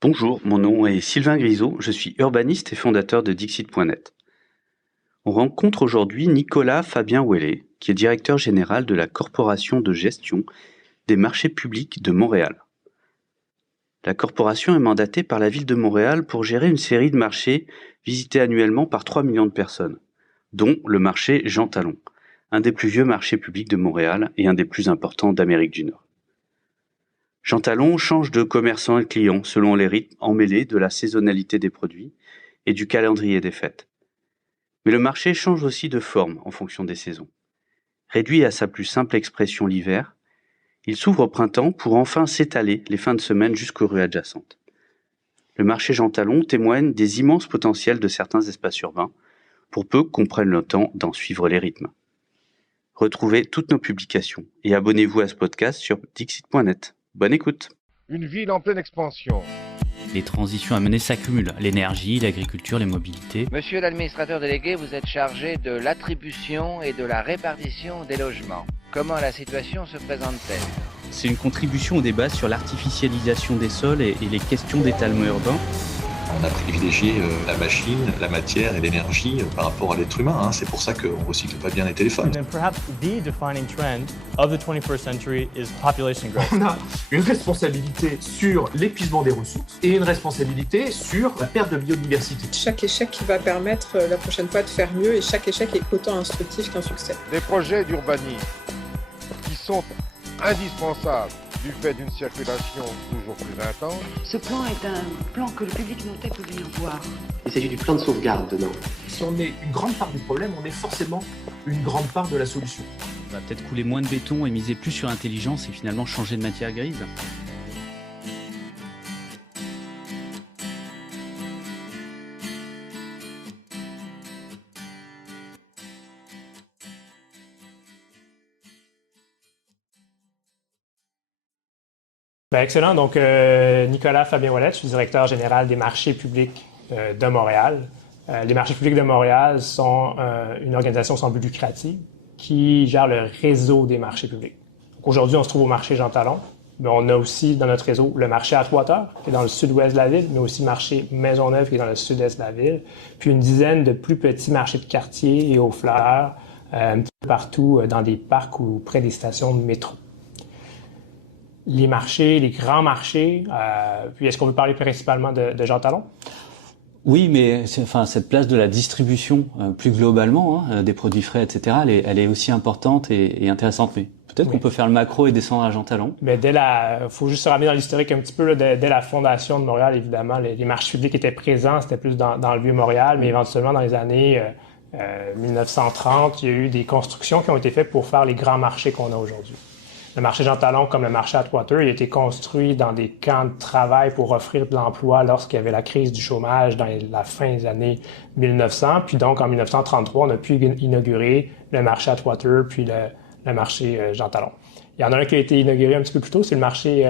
Bonjour, mon nom est Sylvain Grisot, je suis urbaniste et fondateur de Dixit.net. On rencontre aujourd'hui Nicolas Fabien Ouellet, qui est directeur général de la Corporation de gestion des marchés publics de Montréal. La corporation est mandatée par la ville de Montréal pour gérer une série de marchés visités annuellement par 3 millions de personnes, dont le marché Jean Talon, un des plus vieux marchés publics de Montréal et un des plus importants d'Amérique du Nord. Jean Talon change de commerçant et de client selon les rythmes emmêlés de la saisonnalité des produits et du calendrier des fêtes. Mais le marché change aussi de forme en fonction des saisons. Réduit à sa plus simple expression l'hiver, il s'ouvre au printemps pour enfin s'étaler les fins de semaine jusqu'aux rues adjacentes. Le marché Jean Talon témoigne des immenses potentiels de certains espaces urbains, pour peu qu'on prenne le temps d'en suivre les rythmes. Retrouvez toutes nos publications et abonnez-vous à ce podcast sur Dixit.net. Bonne écoute. Une ville en pleine expansion. Les transitions à mener s'accumulent, l'énergie, l'agriculture, les mobilités. Monsieur l'administrateur délégué, vous êtes chargé de l'attribution et de la répartition des logements. Comment la situation se présente-t-elle ? C'est une contribution au débat sur l'artificialisation des sols et les questions d'étalement urbain. On a privilégié la machine, la matière et l'énergie par rapport à l'être humain. C'est pour ça qu'on ne recycle pas bien les téléphones. And perhaps the defining trend of the 21st century is population growth. On a une responsabilité sur l'épuisement des ressources et une responsabilité sur la perte de biodiversité. Chaque échec va permettre la prochaine fois de faire mieux et chaque échec est autant instructif qu'un succès. Des projets d'urbanisme qui sont indispensables du fait d'une circulation toujours plus intense. Ce plan est un plan que le public montait pour venir voir. Il s'agit du plan de sauvegarde dedans. Si on est une grande part du problème, on est forcément une grande part de la solution. On va peut-être couler moins de béton et miser plus sur l'intelligence et finalement changer de matière grise. Excellent. Donc, Nicolas Fabien Ouellet, je suis directeur général des marchés publics de Montréal. Les marchés publics de Montréal sont une organisation sans but lucratif qui gère le réseau des marchés publics. Aujourd'hui, on se trouve au marché Jean Talon, mais on a aussi dans notre réseau le marché Atwater, qui est dans le sud-ouest de la ville, mais aussi le marché Maisonneuve, qui est dans le sud-est de la ville, puis une dizaine de plus petits marchés de quartier et aux fleurs, un petit peu partout dans des parcs ou près des stations de métro. Les marchés, les grands marchés, puis est-ce qu'on veut parler principalement de Jean Talon? Oui, mais cette place de la distribution plus globalement, des produits frais, etc., elle est aussi importante et intéressante. Mais peut-être qu'on peut faire le macro et descendre à Jean Talon. Mais faut juste se ramener dans l'historique un petit peu, là, dès la fondation de Montréal, évidemment, les marchés publics étaient présents, c'était plus dans le vieux Montréal, mais éventuellement dans les années 1930, il y a eu des constructions qui ont été faites pour faire les grands marchés qu'on a aujourd'hui. Le marché Jean Talon, comme le marché Atwater, il a été construit dans des camps de travail pour offrir de l'emploi lorsqu'il y avait la crise du chômage dans la fin des années 1900. Puis donc, en 1933, on a pu inaugurer le marché Atwater puis le marché Jean Talon. Il y en a un qui a été inauguré un petit peu plus tôt, c'est le marché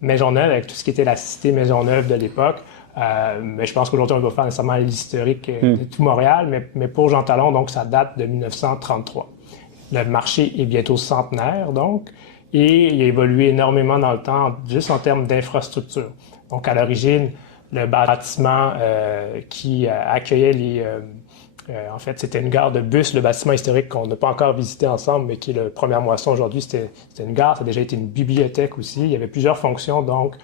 Maisonneuve, avec tout ce qui était la cité Maisonneuve de l'époque. Mais je pense qu'aujourd'hui, on va faire nécessairement l'historique de tout Montréal. Mais pour Jean Talon, donc, ça date de 1933. Le marché est bientôt centenaire, donc. Et il a évolué énormément dans le temps, juste en termes d'infrastructure. Donc, à l'origine, le bâtiment qui accueillait en fait, c'était une gare de bus, le bâtiment historique qu'on n'a pas encore visité ensemble, mais qui est le Première Moisson aujourd'hui, c'était une gare. Ça a déjà été une bibliothèque aussi. Il y avait plusieurs fonctions, donc,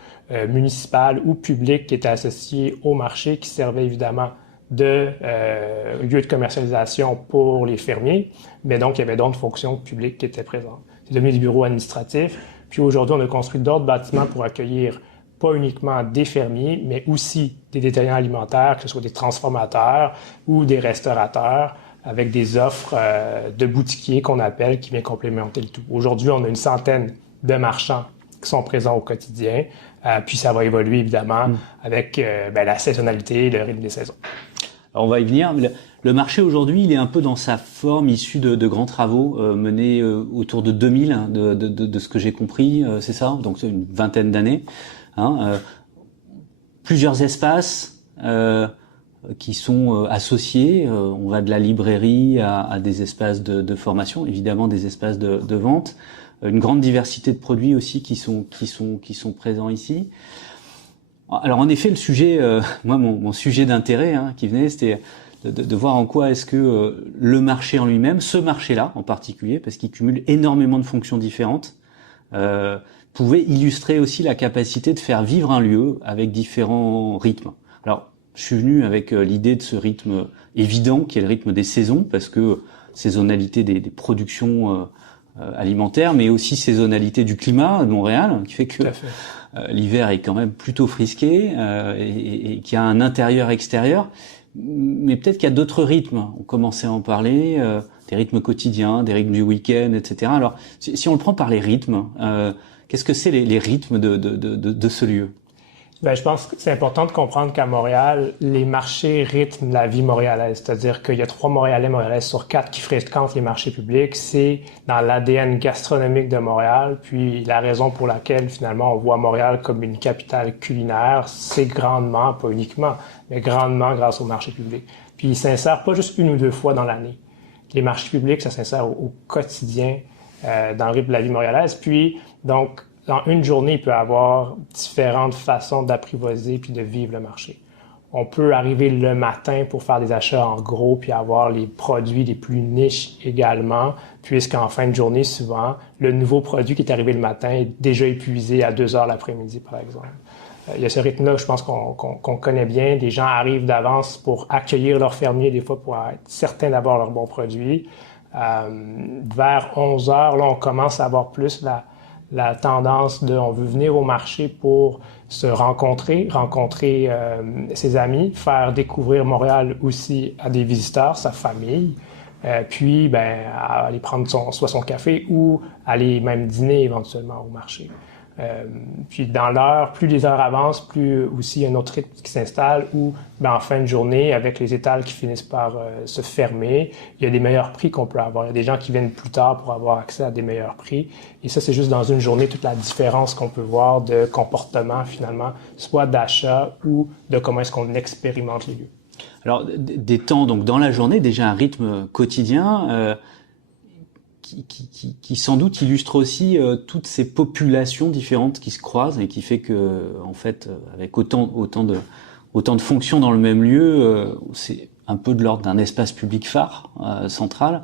municipales ou publiques qui étaient associées au marché, qui servaient évidemment de lieu de commercialisation pour les fermiers. Mais donc, il y avait d'autres fonctions publiques qui étaient présentes. C'est devenu des bureaux administratifs. Puis aujourd'hui, on a construit d'autres bâtiments pour accueillir pas uniquement des fermiers, mais aussi des détaillants alimentaires, que ce soit des transformateurs ou des restaurateurs, avec des offres de boutiquiers qu'on appelle, qui viennent complémenter le tout. Aujourd'hui, on a une centaine de marchands qui sont présents au quotidien. Puis ça va évoluer, évidemment, avec la saisonnalité, le rythme des saisons. Alors on va y venir. Le marché aujourd'hui, il est un peu dans sa forme issue de grands travaux menés autour de 2000, de ce que j'ai compris, c'est ça? Donc c'est une vingtaine d'années. Plusieurs espaces qui sont associés. On va de la librairie à des espaces de formation, évidemment des espaces de vente. Une grande diversité de produits aussi qui sont présents ici. Alors en effet, le sujet, moi mon sujet d'intérêt qui venait, c'était de voir en quoi est-ce que le marché en lui-même, ce marché-là en particulier, parce qu'il cumule énormément de fonctions différentes, pouvait illustrer aussi la capacité de faire vivre un lieu avec différents rythmes. Alors je suis venu avec l'idée de ce rythme évident qui est le rythme des saisons, parce que saisonnalité des productions alimentaires, mais aussi saisonnalité du climat de Montréal, qui fait que l'hiver est quand même plutôt frisqué et qu'il y a un intérieur-extérieur. Mais peut-être qu'il y a d'autres rythmes. On commençait à en parler, des rythmes quotidiens, des rythmes du week-end, etc. Alors, si on le prend par les rythmes, qu'est-ce que c'est les rythmes de ce lieu? Ben, je pense que c'est important de comprendre qu'à Montréal, les marchés rythment la vie montréalaise. C'est-à-dire qu'il y a 3 Montréalaises sur 4 qui fréquentent les marchés publics. C'est dans l'ADN gastronomique de Montréal. Puis la raison pour laquelle, finalement, on voit Montréal comme une capitale culinaire, c'est grandement, pas uniquement, mais grandement grâce aux marchés publics. Puis ils s'insèrent pas juste 1 ou 2 fois dans l'année. Les marchés publics, ça s'insère au quotidien dans le rythme de la vie montréalaise. Puis, donc, dans une journée, il peut y avoir différentes façons d'apprivoiser puis de vivre le marché. On peut arriver le matin pour faire des achats en gros puis avoir les produits les plus niches également, puisqu'en fin de journée, souvent, le nouveau produit qui est arrivé le matin est déjà épuisé à 2 heures l'après-midi, par exemple. Il y a ce rythme-là, je pense qu'on connaît bien. Des gens arrivent d'avance pour accueillir leurs fermiers, des fois pour être certains d'avoir leurs bons produits. Vers 11 heures, là, on commence à avoir plus la tendance on veut venir au marché pour se rencontrer ses amis, faire découvrir Montréal aussi à des visiteurs, sa famille, puis aller prendre soit son café ou aller même dîner éventuellement au marché. Puis dans l'heure, plus les heures avancent, plus aussi il y a un autre rythme qui s'installe où en fin de journée, avec les étals qui finissent par se fermer, il y a des meilleurs prix qu'on peut avoir. Il y a des gens qui viennent plus tard pour avoir accès à des meilleurs prix. Et ça, c'est juste dans une journée toute la différence qu'on peut voir de comportement finalement, soit d'achat ou de comment est-ce qu'on expérimente les lieux. Alors des temps donc dans la journée, déjà un rythme quotidien qui sans doute illustre aussi toutes ces populations différentes qui se croisent et qui fait que en fait avec autant de fonctions dans le même lieu, c'est un peu de l'ordre d'un espace public phare central.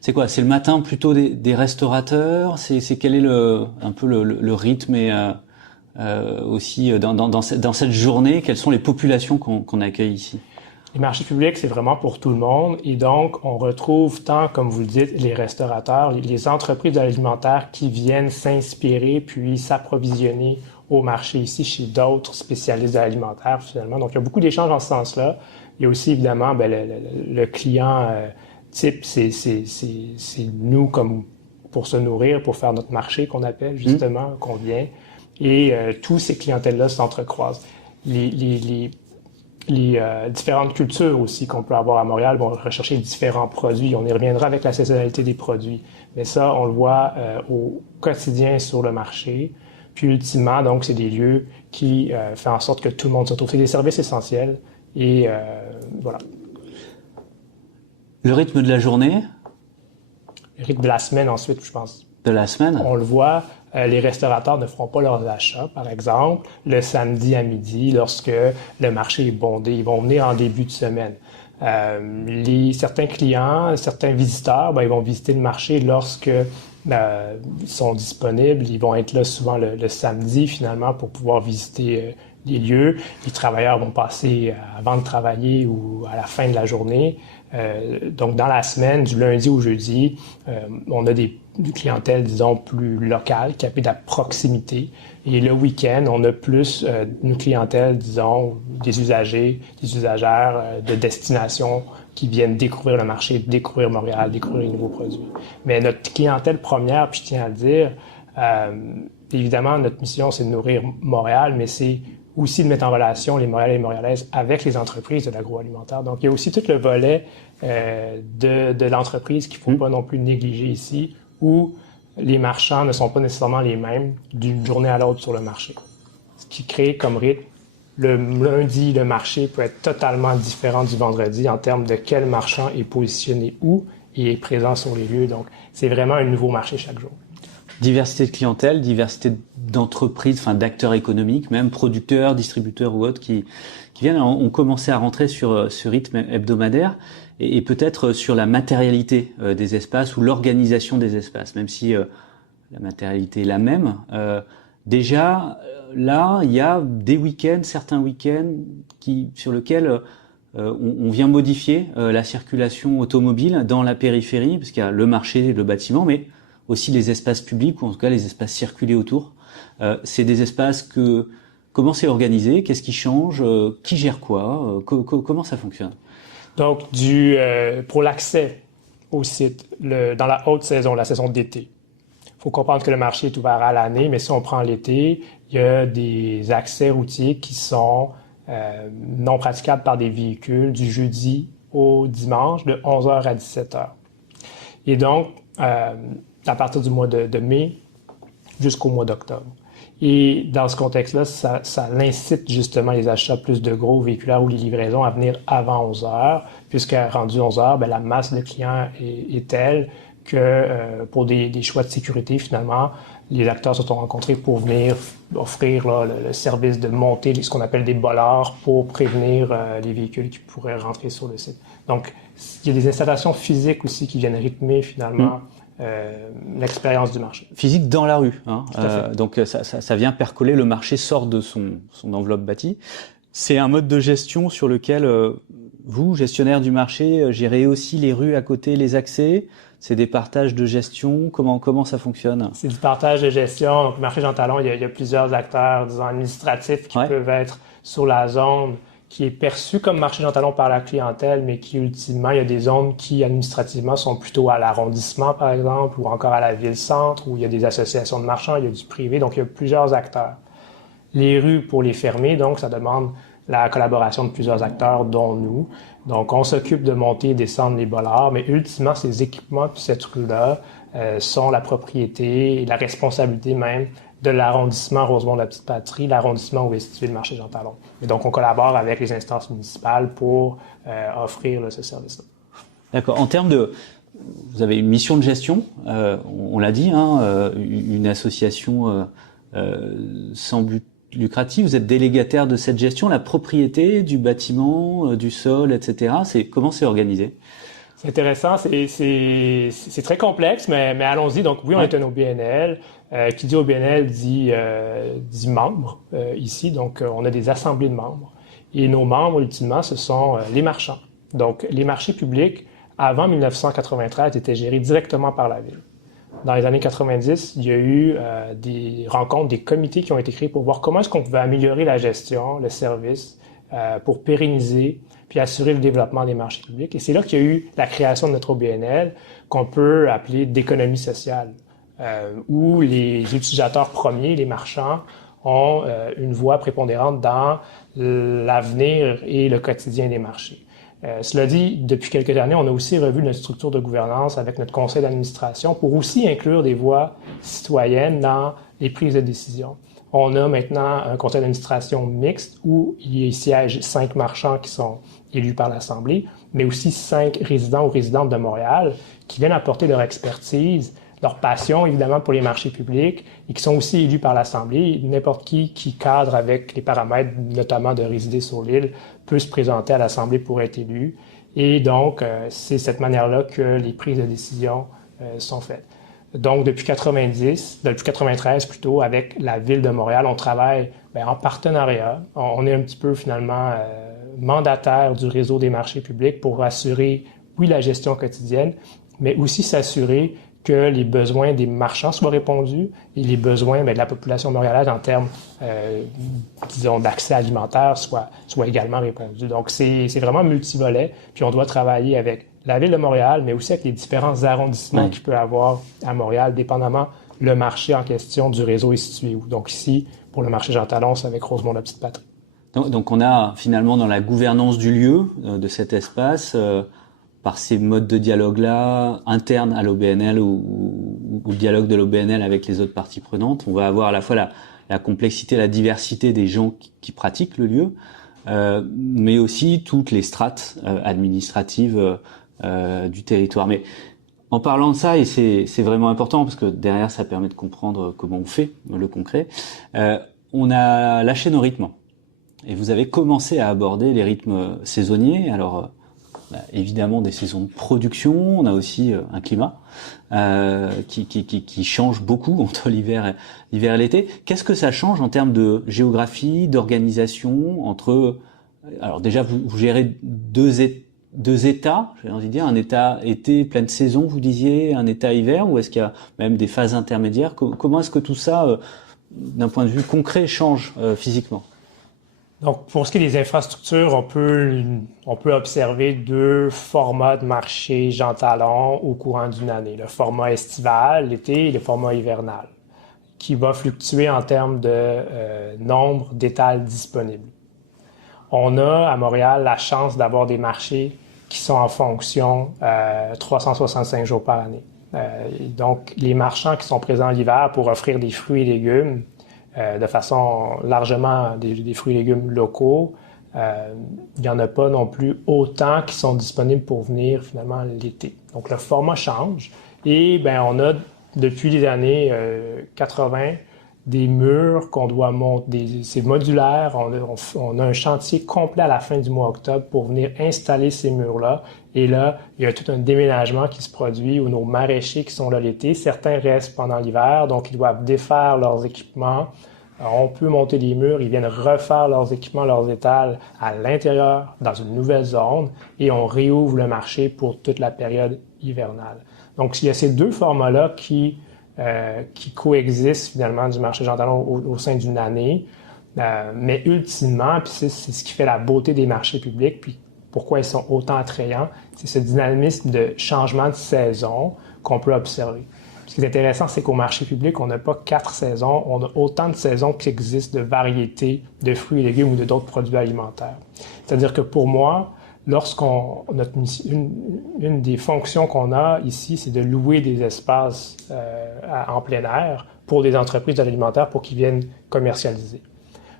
C'est quoi? C'est le matin plutôt des restaurateurs. C'est quel est un peu le rythme et aussi dans cette journée, quelles sont les populations qu'on accueille ici? Les marchés publics, c'est vraiment pour tout le monde. Et donc, on retrouve tant, comme vous le dites, les restaurateurs, les entreprises alimentaires qui viennent s'inspirer puis s'approvisionner au marché ici chez d'autres spécialistes de l'alimentaire, finalement. Donc, il y a beaucoup d'échanges en ce sens-là. Il y a aussi, évidemment, le client type, c'est nous comme pour se nourrir, pour faire notre marché qu'on appelle, justement, qu'on vient. Et tous ces clientèles-là s'entrecroisent. Les différentes cultures aussi qu'on peut avoir à Montréal vont rechercher différents produits. On y reviendra avec la saisonnalité des produits. Mais ça, on le voit au quotidien sur le marché. Puis ultimement, donc, c'est des lieux qui font en sorte que tout le monde se retrouve. C'est des services essentiels. Et voilà. Le rythme de la journée? Le rythme de la semaine ensuite, je pense. De la semaine? On le voit. Les restaurateurs ne feront pas leurs achats, par exemple, le samedi à midi, lorsque le marché est bondé. Ils vont venir en début de semaine. Certains clients, certains visiteurs, ils vont visiter le marché lorsque ils sont disponibles. Ils vont être là souvent le samedi, finalement, pour pouvoir visiter les lieux. Les travailleurs vont passer avant de travailler ou à la fin de la journée. Donc, dans la semaine, du lundi au jeudi, on a une clientèle, disons, plus locale, qui habite à proximité. Et le week-end, on a plus une clientèle, disons, des usagers, des usagères de destination qui viennent découvrir le marché, découvrir Montréal, découvrir les nouveaux produits. Mais notre clientèle première, puis je tiens à le dire, évidemment, notre mission, c'est de nourrir Montréal, mais c'est aussi de mettre en relation les Montréalais et les Montréalaises avec les entreprises de l'agroalimentaire. Donc, il y a aussi tout le volet de l'entreprise qu'il ne faut pas non plus négliger ici, où les marchands ne sont pas nécessairement les mêmes d'une journée à l'autre sur le marché. Ce qui crée comme rythme, le lundi, le marché peut être totalement différent du vendredi en termes de quel marchand est positionné où et est présent sur les lieux. Donc, c'est vraiment un nouveau marché chaque jour. Diversité de clientèle, diversité d'entreprises, enfin d'acteurs économiques, même producteurs, distributeurs ou autres qui viennent, ont commencé à rentrer sur ce rythme hebdomadaire et peut-être sur la matérialité des espaces ou l'organisation des espaces, même si la matérialité est la même. Déjà, là, il y a des week-ends, certains week-ends sur lesquels on vient modifier la circulation automobile dans la périphérie, parce qu'il y a le marché, le bâtiment, mais aussi les espaces publics, ou en tout cas les espaces circulés autour. C'est des espaces comment c'est organisé, qu'est-ce qui change, qui gère quoi, comment ça fonctionne? Donc, pour l'accès au site, dans la haute saison, la saison d'été, il faut comprendre que le marché est ouvert à l'année, mais si on prend l'été, il y a des accès routiers qui sont non praticables par des véhicules du jeudi au dimanche de 11h à 17h. Et donc, à partir du mois de mai jusqu'au mois d'octobre. Et dans ce contexte-là, ça incite justement les achats plus de gros véhiculaires ou les livraisons à venir avant 11 heures, puisque rendu 11 heures, la masse de clients est telle que pour des choix de sécurité, finalement, les acteurs se sont rencontrés pour venir offrir le service de monter ce qu'on appelle des bollards pour prévenir les véhicules qui pourraient rentrer sur le site. Donc, il y a des installations physiques aussi qui viennent rythmer finalement l'expérience du marché. Physique dans la rue, hein. Tout à fait. Donc ça vient percoler, le marché sort de son enveloppe bâtie. C'est un mode de gestion sur lequel vous, gestionnaire du marché, gérez aussi les rues à côté, les accès. C'est des partages de gestion. Comment ça fonctionne? C'est du partage de gestion. Donc, le marché Jean Talon, il y a plusieurs acteurs, disons, administratifs qui peuvent être sur la zone qui est perçue comme marché Jean Talon par la clientèle, mais qui, ultimement, il y a des zones qui, administrativement, sont plutôt à l'arrondissement, par exemple, ou encore à la ville-centre, où il y a des associations de marchands, il y a du privé. Donc, il y a plusieurs acteurs. Les rues, pour les fermer, donc, ça demande la collaboration de plusieurs acteurs, dont nous. Donc, on s'occupe de monter et descendre les bollards, mais ultimement, ces équipements puis cette rue-là sont la propriété et la responsabilité même de l'arrondissement Rosemont-la-Petite-Patrie, l'arrondissement où est situé le marché Jean Talon. Et donc, on collabore avec les instances municipales pour offrir ce service-là. D'accord. En termes vous avez une mission de gestion, on l'a dit, hein, une association sans but lucratif, vous êtes délégataire de cette gestion, la propriété du bâtiment, du sol, etc. Comment c'est organisé? C'est intéressant, c'est très complexe, mais allons-y. Donc oui, on est un OBNL. Qui dit OBNL dit membres ici. Donc on a des assemblées de membres. Et nos membres, ultimement, ce sont les marchands. Donc les marchés publics, avant 1993, étaient gérés directement par la ville. Dans les années 90, il y a eu des rencontres, des comités qui ont été créés pour voir comment est-ce qu'on pouvait améliorer la gestion, le service, pour pérenniser puis assurer le développement des marchés publics. Et c'est là qu'il y a eu la création de notre OBNL, qu'on peut appeler d'économie sociale, où les utilisateurs premiers, les marchands, ont une voix prépondérante dans l'avenir et le quotidien des marchés. Cela dit, depuis quelques années, on a aussi revu notre structure de gouvernance avec notre conseil d'administration pour aussi inclure des voix citoyennes dans les prises de décision. On a maintenant un conseil d'administration mixte où il y siège 5 marchands qui sont élus par l'Assemblée, mais aussi 5 résidents ou résidentes de Montréal qui viennent apporter leur expertise, leur passion, évidemment, pour les marchés publics et qui sont aussi élus par l'Assemblée. N'importe qui cadre avec les paramètres, notamment de résider sur l'île, peut se présenter à l'Assemblée pour être élu. Et donc, c'est cette manière-là que les prises de décision sont faites. Donc, depuis 93 plutôt, avec la Ville de Montréal, on travaille en partenariat. On est un petit peu, finalement, mandataire du réseau des marchés publics pour assurer, oui, la gestion quotidienne, mais aussi s'assurer que les besoins des marchands soient répondus et les besoins de la population montréalaise en termes, disons, d'accès alimentaire soient également répondus. Donc, c'est vraiment multivolet. Puis, on doit travailler avec la Ville de Montréal, mais aussi avec les différents arrondissements qu'il peut avoir à Montréal, dépendamment le marché en question du réseau est situé où. Donc, ici, pour le marché Jean Talon, c'est avec Rosemont-la-Petite-Patrie. Donc, on a finalement dans la gouvernance du lieu, de cet espace, par ces modes de dialogue-là, internes à l'OBNL ou le dialogue de l'OBNL avec les autres parties prenantes, on va avoir à la fois la complexité, la diversité des gens qui pratiquent le lieu, mais aussi toutes les strates administratives du territoire. Mais En parlant de ça, et c'est vraiment important parce que derrière ça permet de comprendre comment on fait le concret, on a lâché nos rythmes. Et vous avez commencé à aborder les rythmes saisonniers. Alors, évidemment des saisons de production, on a aussi un climat qui change beaucoup entre l'hiver et l'été. Qu'est-ce que ça change en termes de géographie, d'organisation entre... Alors déjà, vous gérez deux états, j'ai envie de dire, un état été, pleine saison, vous disiez, un état hiver, ou est-ce qu'il y a même des phases intermédiaires? Comment est-ce que tout ça, d'un point de vue concret, change physiquement? Donc, pour ce qui est des infrastructures, on peut observer deux formats de marché Jean Talon au courant d'une année. Le format estival, l'été, et le format hivernal, qui va fluctuer en termes de nombre d'étals disponibles. On a à Montréal la chance d'avoir des marchés qui sont en fonction 365 jours par année. Donc, les marchands qui sont présents l'hiver pour offrir des fruits et légumes de façon largement des fruits et légumes locaux, il n'y en a pas non plus autant qui sont disponibles pour venir finalement l'été. Donc, le format change et on a depuis les années 80 des murs qu'on doit monter, c'est modulaire, on a un chantier complet à la fin du mois octobre pour venir installer ces murs-là. Et là, il y a tout un déménagement qui se produit où nos maraîchers qui sont là l'été, certains restent pendant l'hiver, donc ils doivent défaire leurs équipements. Alors, on peut monter les murs, ils viennent refaire leurs équipements, leurs étals à l'intérieur, dans une nouvelle zone, et on réouvre le marché pour toute la période hivernale. Donc, il y a ces deux formats-là qui coexistent finalement du marché Jean Talon au sein d'une année. Mais ultimement, puis c'est ce qui fait la beauté des marchés publics, puis pourquoi ils sont autant attrayants, c'est ce dynamisme de changement de saison qu'on peut observer. Ce qui est intéressant, c'est qu'au marché public, on n'a pas 4 saisons, on a autant de saisons qu'il existe de variétés de fruits et légumes ou de d'autres produits alimentaires. C'est-à-dire que pour moi, une des fonctions qu'on a ici, c'est de louer des espaces en plein air pour des entreprises de l'alimentaire pour qu'ils viennent commercialiser.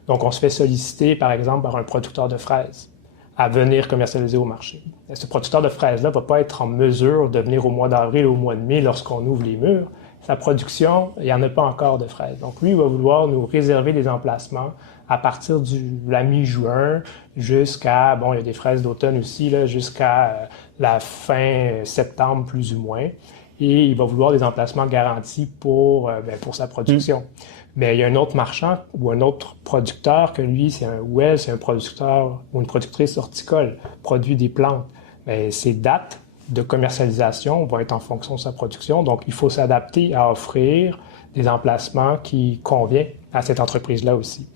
Donc, on se fait solliciter, par exemple, par un producteur de fraises à venir commercialiser au marché. Et ce producteur de fraises-là ne va pas être en mesure de venir au mois d'avril ou au mois de mai lorsqu'on ouvre les murs. Sa production, il n'y en a pas encore de fraises. Donc, lui, il va vouloir nous réserver des emplacements à partir de la mi-juin jusqu'à, il y a des fraises d'automne aussi, là, jusqu'à la fin septembre, plus ou moins. Et il va vouloir des emplacements garantis pour sa production. Mais il y a un autre marchand ou un autre producteur que lui, c'est un producteur ou une productrice horticole, produit des plantes. Mais ses dates de commercialisation vont être en fonction de sa production. Donc, il faut s'adapter à offrir des emplacements qui conviennent à cette entreprise-là aussi.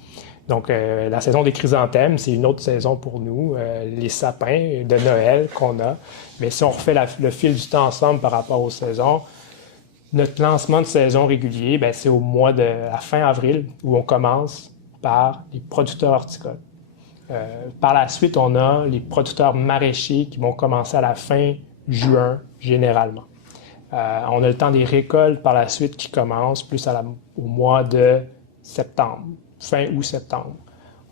Donc, la saison des chrysanthèmes, c'est une autre saison pour nous, les sapins de Noël qu'on a. Mais si on refait le fil du temps ensemble par rapport aux saisons, notre lancement de saison régulier, c'est au mois à fin avril, où on commence par les producteurs horticoles. Par la suite, on a les producteurs maraîchers qui vont commencer à la fin juin, généralement. On a le temps des récoltes par la suite qui commence plus au mois de septembre, fin août, septembre.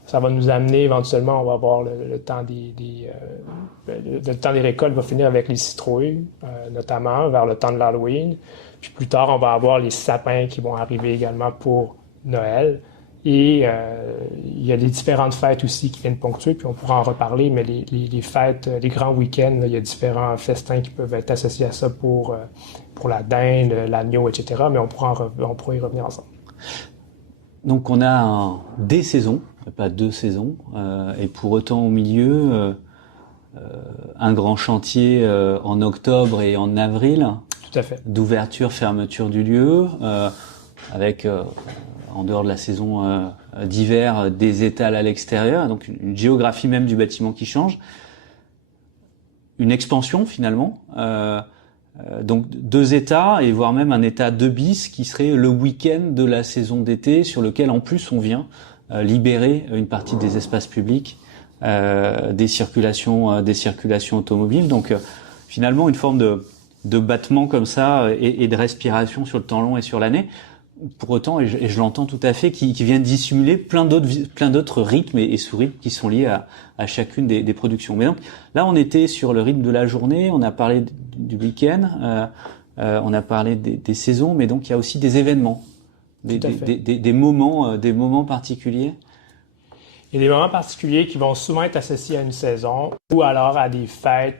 Ça va nous amener éventuellement, on va avoir le temps le temps des récoltes va finir avec les citrouilles, notamment vers le temps de l'Halloween. Puis plus tard, on va avoir les sapins qui vont arriver également pour Noël. Et il y a des différentes fêtes aussi qui viennent ponctuer, puis on pourra en reparler, mais les fêtes, les grands week-ends, il y a différents festins qui peuvent être associés à ça pour la dinde, l'agneau, etc. Mais on pourra y revenir ensemble. Donc on a des saisons, pas 2 saisons, et pour autant au milieu, un grand chantier en octobre et en avril. Tout à fait. D'ouverture, fermeture du lieu, avec en dehors de la saison d'hiver des étals à l'extérieur, donc une géographie même du bâtiment qui change, une expansion finalement. Donc 2 états et voire même un état 2 bis qui serait le week-end de la saison d'été sur lequel en plus on vient libérer une partie des espaces publics, des circulations automobiles. Donc finalement une forme de battement comme ça et de respiration sur le temps long et sur l'année. pour autant, et je l'entends tout à fait, qui viennent dissimuler plein d'autres rythmes et sous-rythmes qui sont liés à chacune des productions. Mais donc là, on était sur le rythme de la journée, on a parlé du week-end, on a parlé des saisons, mais donc il y a aussi des événements, des moments particuliers. Il y a des moments particuliers qui vont souvent être associés à une saison ou alors à des fêtes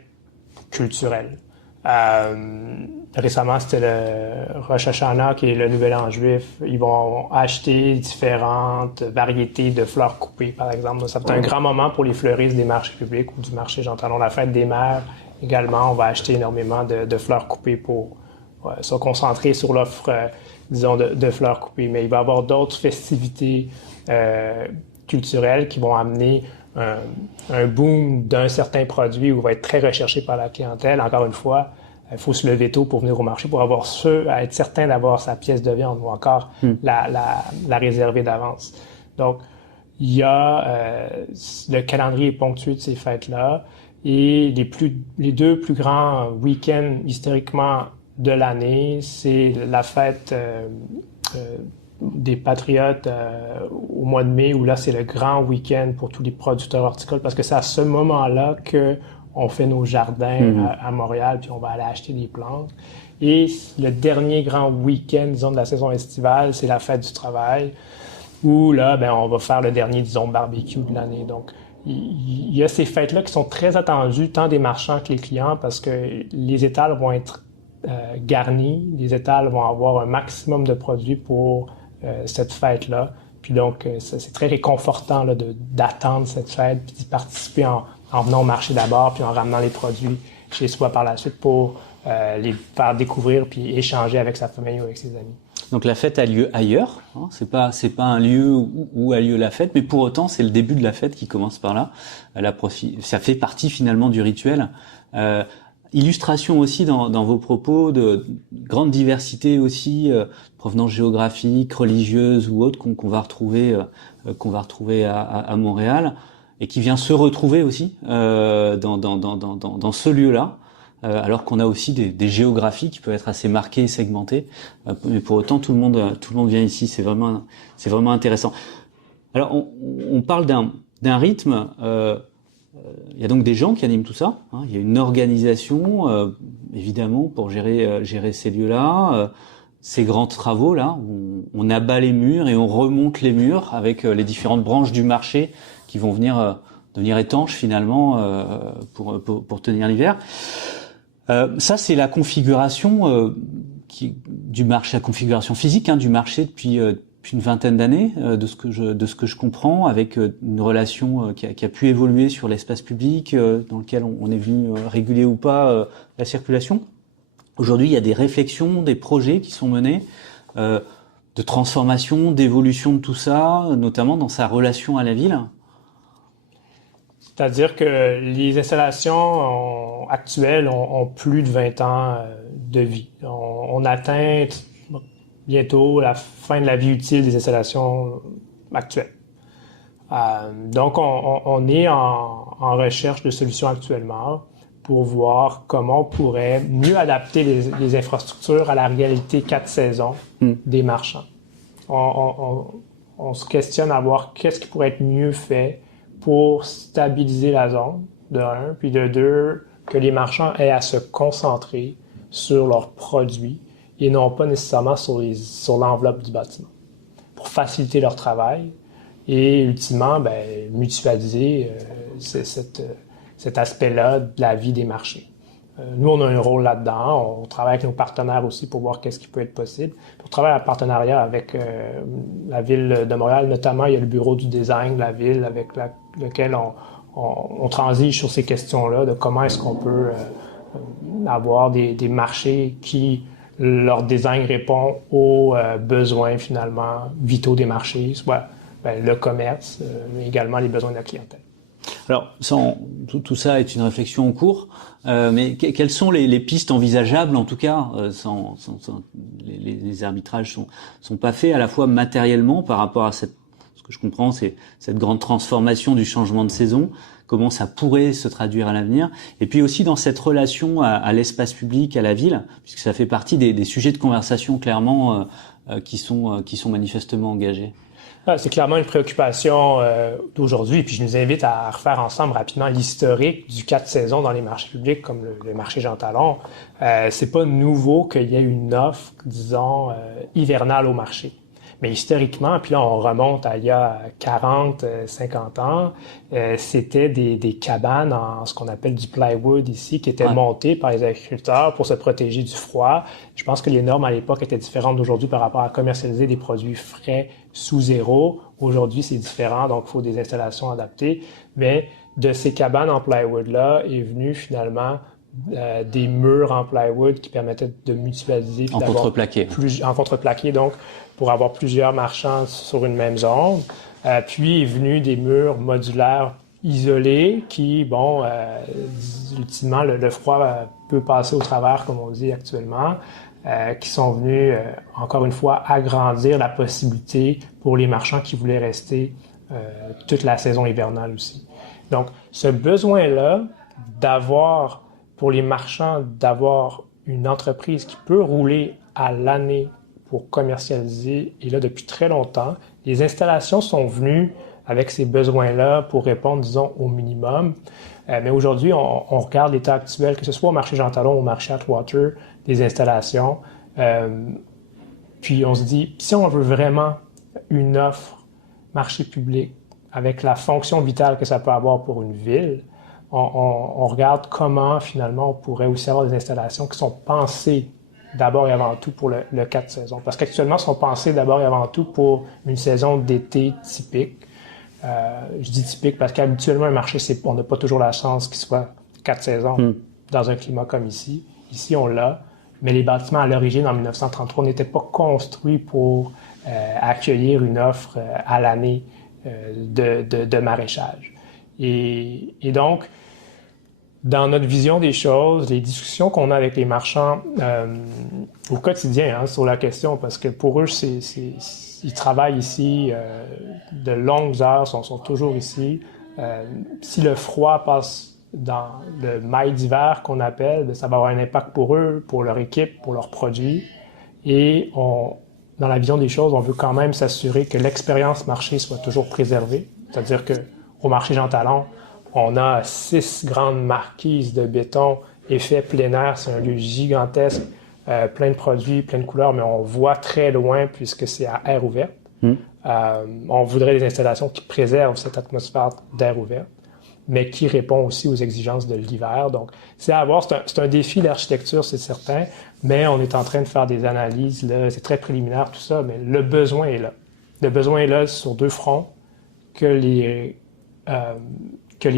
culturelles. Récemment, c'était le Rosh Hashanah, qui est le Nouvel An juif. Ils vont acheter différentes variétés de fleurs coupées, par exemple. Donc, ça peut être un grand moment pour les fleuristes des marchés publics ou du marché Jean Talon. La fête des mères, également, on va acheter énormément de fleurs coupées pour se concentrer sur l'offre, disons, de fleurs coupées. Mais il va y avoir d'autres festivités culturelles qui vont amener un boom d'un certain produit où va être très recherché par la clientèle. Encore une fois, il faut se lever tôt pour venir au marché pour être certain d'avoir sa pièce de viande ou encore la réserver d'avance. Donc, il y a le calendrier est ponctué de ces fêtes-là et les deux plus grands week-ends historiquement de l'année, c'est la fête des Patriotes au mois de mai, où là, c'est le grand week-end pour tous les producteurs horticoles, parce que c'est à ce moment-là qu'on fait nos jardins à Montréal, puis on va aller acheter des plantes. Et le dernier grand week-end, disons, de la saison estivale, c'est la fête du travail, où là, on va faire le dernier, disons, barbecue de l'année. Donc, il y a ces fêtes-là qui sont très attendues, tant des marchands que les clients, parce que les étals vont être garnis, les étals vont avoir un maximum de produits pour cette fête-là. Puis donc, c'est très réconfortant là, d'attendre cette fête, puis d'y participer en venant au marché d'abord, puis en ramenant les produits chez soi par la suite pour les faire découvrir puis échanger avec sa famille ou avec ses amis. Donc la fête a lieu ailleurs, hein, c'est pas un lieu où a lieu la fête, mais pour autant c'est le début de la fête qui commence par là. Ça fait partie finalement du rituel. Illustration aussi dans vos propos de grande diversité aussi, provenance géographique, religieuse ou autre qu'on va retrouver à Montréal et qui vient se retrouver aussi dans ce lieu-là. Alors qu'on a aussi des géographies qui peuvent être assez marquées et segmentées, mais pour autant tout le monde vient ici. C'est vraiment intéressant. Alors on parle d'un rythme. Il y a donc des gens qui animent tout ça. Hein. Il y a une organisation, évidemment, pour gérer ces lieux-là, ces grands travaux-là. On abat les murs et on remonte les murs avec les différentes branches du marché qui vont devenir étanches finalement pour tenir l'hiver. Ça, c'est la configuration du marché, la configuration physique du marché depuis une vingtaine d'années, de ce que je comprends, avec une relation qui a pu évoluer sur l'espace public, dans lequel on est venu réguler ou pas la circulation. Aujourd'hui, il y a des réflexions, des projets qui sont menés de transformation, d'évolution de tout ça, notamment dans sa relation à la ville. C'est-à-dire que les installations actuelles ont plus de 20 ans de vie. On atteint bientôt la fin de la vie utile des installations actuelles. Donc, on est en recherche de solutions actuellement pour voir comment on pourrait mieux adapter les infrastructures à la réalité 4 saisons des marchands. On se questionne à voir qu'est-ce qui pourrait être mieux fait pour stabiliser la zone, de 1, puis de 2, que les marchands aient à se concentrer sur leurs produits et non pas nécessairement sur l'enveloppe du bâtiment, pour faciliter leur travail et ultimement mutualiser cet aspect-là de la vie des marchés. Nous, on a un rôle là-dedans. On travaille avec nos partenaires aussi pour voir qu'est-ce qui peut être possible. Pour travailler en partenariat avec la Ville de Montréal, notamment, il y a le bureau du design de la Ville avec lequel on transige sur ces questions-là, de comment est-ce qu'on peut avoir des marchés qui, leur design répond aux besoins, finalement, vitaux des marchés, soit le commerce, mais également les besoins de la clientèle. Alors, tout ça est une réflexion en cours, mais quelles sont les pistes envisageables, en tout cas, les arbitrages sont pas faits à la fois matériellement par rapport à ce que je comprends, c'est cette grande transformation du changement de saison, comment ça pourrait se traduire à l'avenir, et puis aussi dans cette relation à l'espace public, à la ville, puisque ça fait partie des sujets de conversation clairement qui sont manifestement engagés? C'est clairement une préoccupation d'aujourd'hui. Puis je nous invite à refaire ensemble rapidement l'historique du 4 saisons dans les marchés publics, comme le marché Jean Talon. C'est pas nouveau qu'il y ait une offre, disons, hivernale au marché. Mais historiquement, puis là on remonte à il y a 40, 50 ans, c'était des cabanes en ce qu'on appelle du plywood ici, qui étaient montées par les agriculteurs pour se protéger du froid. Je pense que les normes à l'époque étaient différentes d'aujourd'hui par rapport à commercialiser des produits frais sous zéro. Aujourd'hui, c'est différent, donc il faut des installations adaptées. Mais de ces cabanes en plywood-là est venu finalement des murs en plywood qui permettaient de mutualiser. En contreplaqué. En contreplaqué, donc, pour avoir plusieurs marchands sur une même zone. Puis est venu des murs modulaires isolés qui, ultimement, le froid peut passer au travers, comme on dit actuellement, qui sont venus, encore une fois, agrandir la possibilité pour les marchands qui voulaient rester toute la saison hivernale aussi. Donc, ce besoin-là pour les marchands, d'avoir une entreprise qui peut rouler à l'année pour commercialiser, et là, depuis très longtemps, les installations sont venues avec ces besoins-là pour répondre, disons, au minimum. Mais aujourd'hui, on regarde l'état actuel, que ce soit au marché Jean Talon ou au marché Atwater, des installations. Puis on se dit, si on veut vraiment une offre marché public avec la fonction vitale que ça peut avoir pour une ville, on regarde comment, finalement, on pourrait aussi avoir des installations qui sont pensées d'abord et avant tout pour le 4 saisons. Parce qu'actuellement, ils sont pensés d'abord et avant tout pour une saison d'été typique. Je dis typique parce qu'habituellement, un marché, on n'a pas toujours la chance qu'il soit 4 saisons dans un climat comme ici. Ici, on l'a. Mais les bâtiments, à l'origine, en 1933, n'étaient pas construits pour accueillir une offre à l'année de maraîchage. Et donc, dans notre vision des choses, les discussions qu'on a avec les marchands au quotidien sur la question, parce que pour eux, ils travaillent ici de longues heures, sont toujours ici. Si le froid passe dans le mail d'hiver qu'on appelle, ça va avoir un impact pour eux, pour leur équipe, pour leurs produits. Et dans la vision des choses, on veut quand même s'assurer que l'expérience marché soit toujours préservée. C'est-à-dire qu'au marché Jean Talon, on a 6 grandes marquises de béton effet plein air. C'est un lieu gigantesque, plein de produits, plein de couleurs, mais on voit très loin puisque c'est à air ouvert. On voudrait des installations qui préservent cette atmosphère d'air ouvert, mais qui répond aussi aux exigences de l'hiver. Donc, c'est à voir. C'est un défi d'architecture, c'est certain, mais on est en train de faire des analyses, là. C'est très préliminaire, tout ça, mais le besoin est là. Le besoin est là sur 2 fronts, que les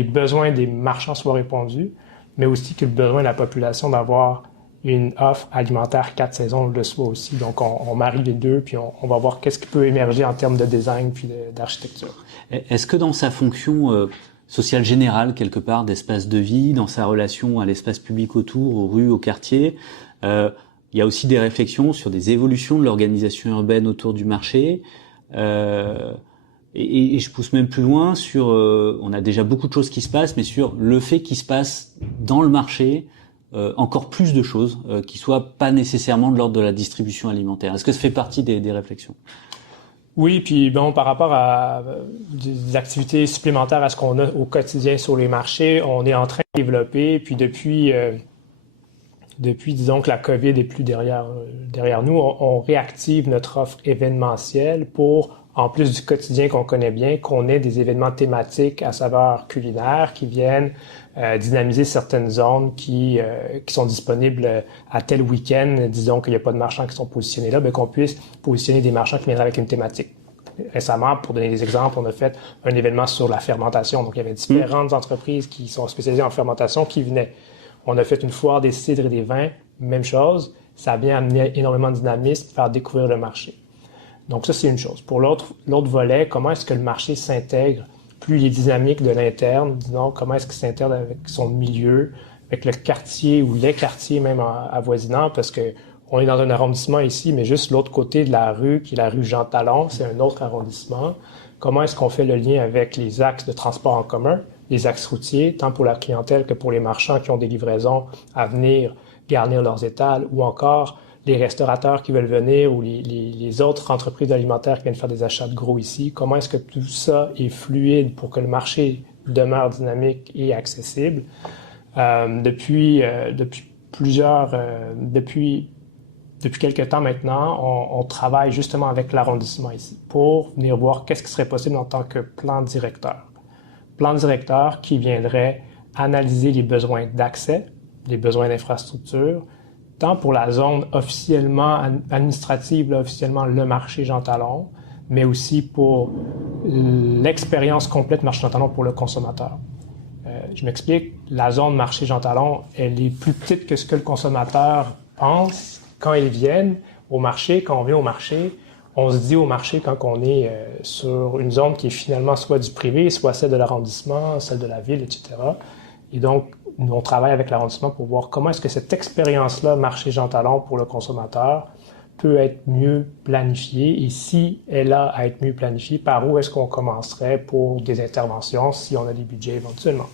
besoins des marchands soient répondus, mais aussi que le besoin de la population d'avoir une offre alimentaire 4 saisons le soit aussi. Donc, on marie les deux, puis on va voir qu'est-ce qui peut émerger en termes de design puis d'architecture. Est-ce que dans sa fonction sociale générale, quelque part, d'espace de vie, dans sa relation à l'espace public autour, aux rues, aux quartiers, il y a aussi des réflexions sur des évolutions de l'organisation urbaine autour du marché, et je pousse même plus loin sur, on a déjà beaucoup de choses qui se passent, mais sur le fait qu'il se passe dans le marché encore plus de choses qui soient pas nécessairement de l'ordre de la distribution alimentaire. Est-ce que ça fait partie des réflexions? Oui, puis par rapport à des activités supplémentaires à ce qu'on a au quotidien sur les marchés, on est en train de développer, puis depuis disons que la COVID est plus derrière nous, on réactive notre offre événementielle pour, en plus du quotidien qu'on connaît bien, qu'on ait des événements thématiques à saveur culinaire qui viennent dynamiser certaines zones qui sont disponibles à tel week-end. Disons qu'il n'y a pas de marchands qui sont positionnés là, qu'on puisse positionner des marchands qui viendraient avec une thématique. Récemment, pour donner des exemples, on a fait un événement sur la fermentation. Donc, il y avait différentes entreprises qui sont spécialisées en fermentation qui venaient. On a fait une foire des cidres et des vins, même chose. Ça a bien amené énormément de dynamisme, faire découvrir le marché. Donc ça, c'est une chose. Pour l'autre volet, comment est-ce que le marché s'intègre? Plus il est dynamique de l'interne, disons, comment est-ce qu'il s'intègre avec son milieu, avec le quartier ou les quartiers même avoisinants, parce que on est dans un arrondissement ici, mais juste l'autre côté de la rue, qui est la rue Jean Talon, c'est un autre arrondissement. Comment est-ce qu'on fait le lien avec les axes de transport en commun, les axes routiers, tant pour la clientèle que pour les marchands qui ont des livraisons à venir garnir leurs étals, ou encore les restaurateurs qui veulent venir ou les autres entreprises alimentaires qui viennent faire des achats de gros ici, comment est-ce que tout ça est fluide pour que le marché demeure dynamique et accessible. Depuis quelques temps maintenant, on travaille justement avec l'arrondissement ici pour venir voir qu'est-ce qui serait possible en tant que plan directeur. Plan directeur qui viendrait analyser les besoins d'accès, les besoins d'infrastructure, tant pour la zone officiellement administrative, là, officiellement le marché Jean Talon, mais aussi pour l'expérience complète marché Jean Talon pour le consommateur. Je m'explique, la zone marché Jean Talon, elle est plus petite que ce que le consommateur pense quand ils viennent au marché. Quand on vient au marché, on se dit au marché quand on est sur une zone qui est finalement soit du privé, soit celle de l'arrondissement, celle de la ville, etc. Et donc, nous, on travaille avec l'arrondissement pour voir comment est-ce que cette expérience-là, marché Jean Talon pour le consommateur, peut être mieux planifiée. Et si elle a à être mieux planifiée, par où est-ce qu'on commencerait pour des interventions si on a des budgets éventuellement?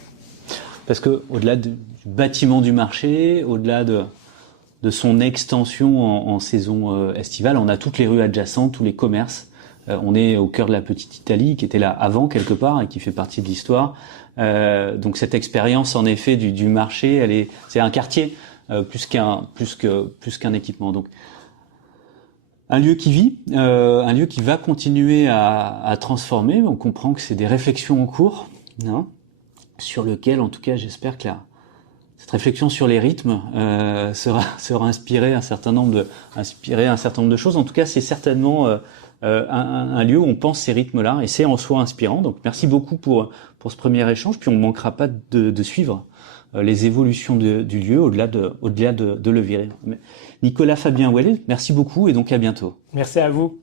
Parce que au-delà du bâtiment du marché, au-delà de son extension en saison estivale, on a toutes les rues adjacentes, tous les commerces. On est au cœur de la petite Italie qui était là avant quelque part et qui fait partie de l'histoire. Donc cette expérience en effet du marché, c'est un quartier plus qu'un équipement. Donc un lieu qui vit, un lieu qui va continuer à transformer. On comprend que c'est des réflexions en cours, hein, sur lequel, en tout cas, j'espère que cette réflexion sur les rythmes sera inspirer un certain nombre de choses. En tout cas, c'est certainement un lieu où on pense ces rythmes-là, et c'est en soi inspirant. Donc, merci beaucoup pour ce premier échange. Puis on ne manquera pas de suivre les évolutions du lieu au-delà de le virer. Nicolas Fabien Ouellet, merci beaucoup et donc à bientôt. Merci à vous.